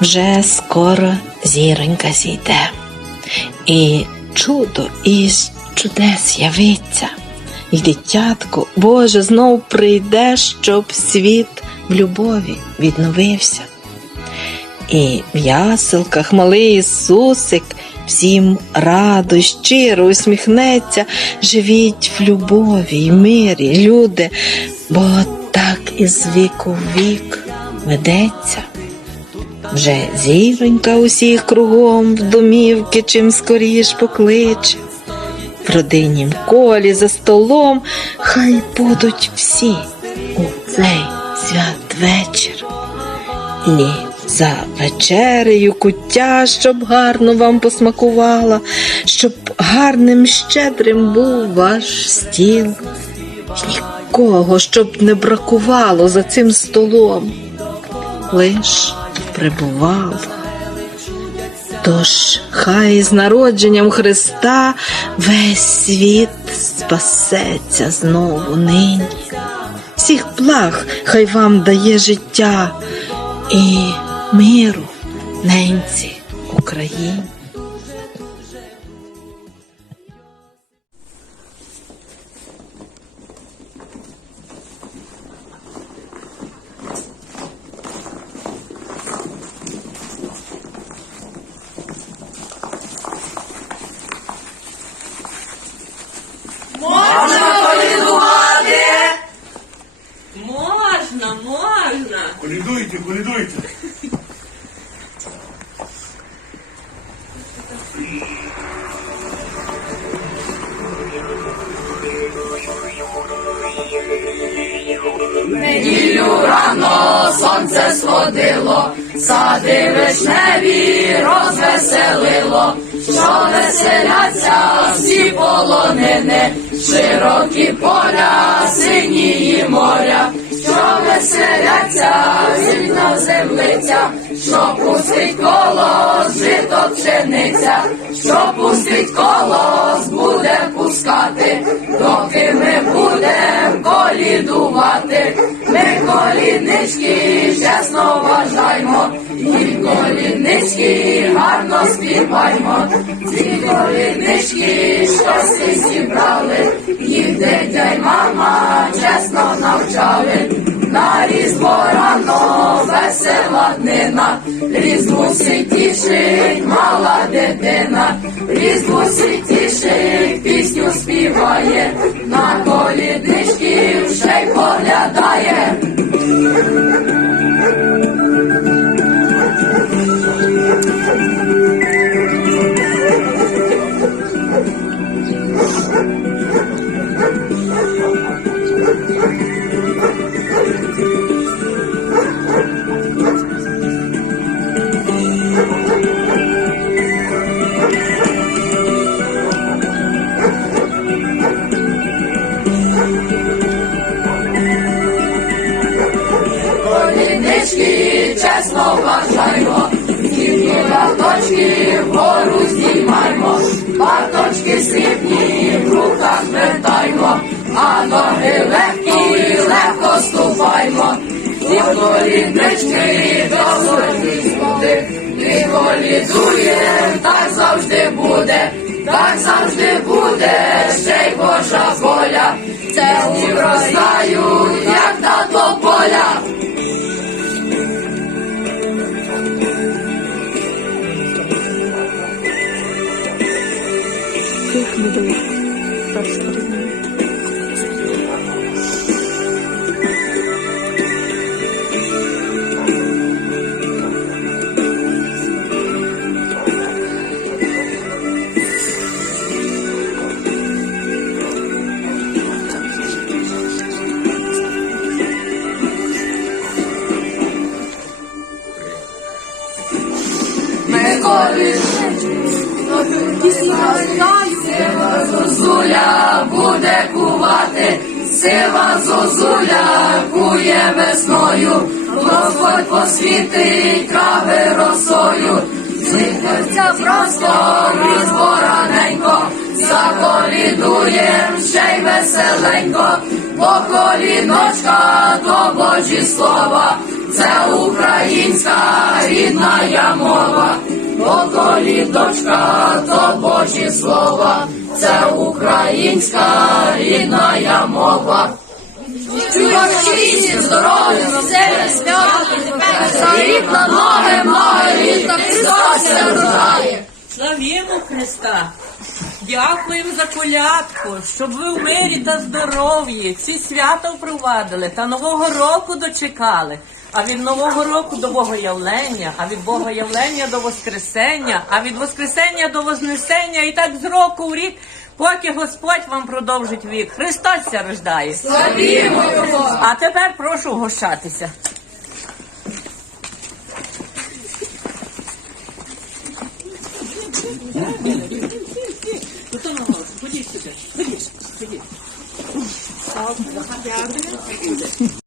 вже скоро зіронька зійде, і чудо із чудес явиться, і дитятко Боже знов прийде, щоб світ в любові відновився. І в яселках малий Ісусик всім радо щиро усміхнеться, живіть в любові й мирі, люди, бо так із віку в вік ведеться. Вже зіронька усіх кругом в домівки чим скоріш покличе. В родиннім колі за столом хай будуть всі у цей святвечір. І за вечерею куття, щоб гарно вам посмакувала, щоб гарним щедрим був ваш стіл. Нікого, щоб не бракувало за цим столом, лиш прибувало. Тож хай з народженням Христа весь світ спасеться знову нині. Всіх благ хай вам дає життя і миру, ненці Україні. Сонце сходило, сади вишневі розвеселило, що веселяться всі полонини, широкі поля, синії моря, що веселяться вільна землиця, що пустить колос, жито пшениця, що пустить колос, буде пускати, доки ми будем колідувати, ми коліднички чесно вважаймо, і коліднички гарно співаймо, ці коліднички щось зібрали, їх дитя й мама чесно навчали. На різдво рано весела днина, різдву тішить мала дитина, різдву тішить пісню співає, на коліднички ще й поглядає. Thank you. Коліднички чесно вважаймо, тільки барточки вгору знімаймо, барточки срібні в руках вертаймо, а ноги легкі, легко ступаймо, і коліднички до згоди, і колідуєм, так завжди буде, так завжди буде, ще й Божа воля, це ні роздають, як на тополя. Миколі, сива зозуля буде кувати, сива зозуля кує весною, Господь посвітить трави росою, злиться просто різдво раненько, заколідуєм ще й веселенько, бо коліночка то Божі слова, це українська рідна мова, бо колідочка, то Божі слова, це українська рідная мова. Чувачі, здоров'я, веселі свято, рік на ноги, ноги, літа Христос се рождає. Славімо Христа! Дякуємо за колядку, щоб ви в мирі та здоров'ї всі свята впровадили та Нового року дочекали. А від Нового року до Богоявлення, а від Богоявлення до Воскресення, а від Воскресення до Вознесення і так з року в рік, поки Господь вам продовжить вік. Христос ся рождає. Славімо його! А тепер прошу вгощатися.